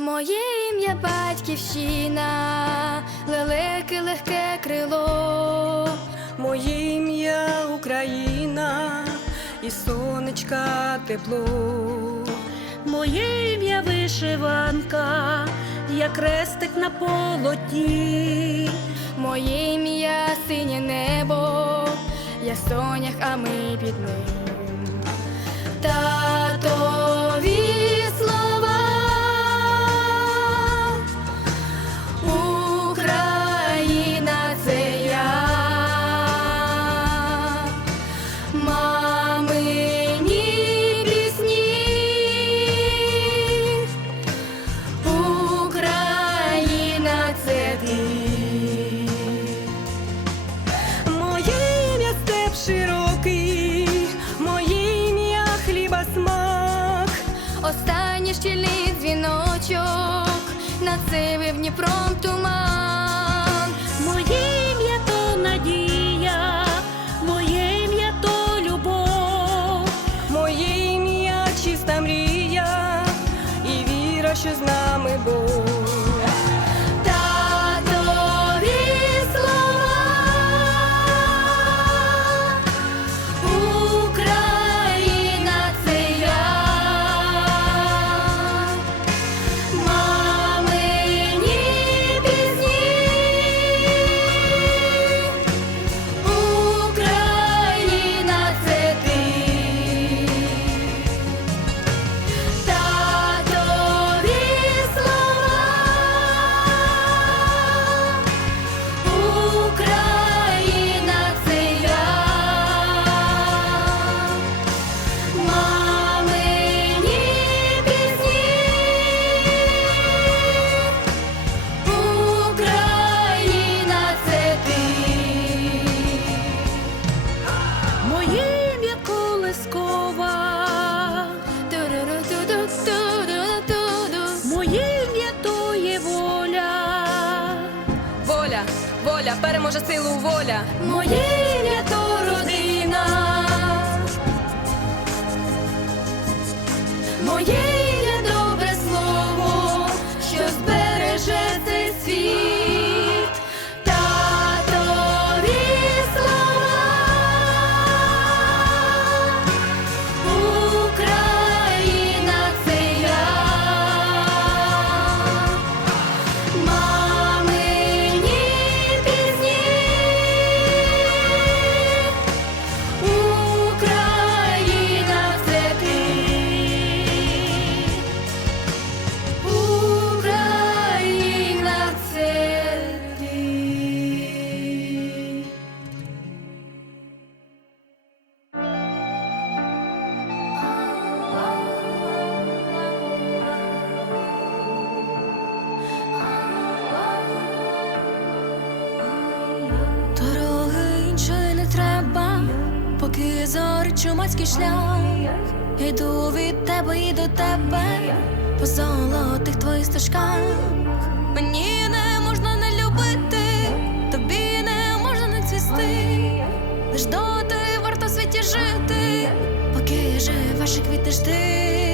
Моє ім'я батьківщина, лелеки легке крило. Моє ім'я Україна і сонечка тепло. Моє ім'я вишиванка, я крестик на полотні. Моє ім'я синє небо, я сонях, а ми під ним. Останній дзвіночок, дзвіночок сивим Дніпром туман. Моє ім'я то надія, моє ім'я то любов. Моє ім'я чиста мрія і віра, що з нами Бог. Моє ім'я то є воля. Воля, воля, переможе силу воля. Моє ім'я то поки зорить чумацький шлях. іду від тебе і до тебе по золотих твоїх стежках. Мені не можна не любити, тобі не можна не цвісти. Лиш доти варто в світі жити, поки живеш і квітнеш ти.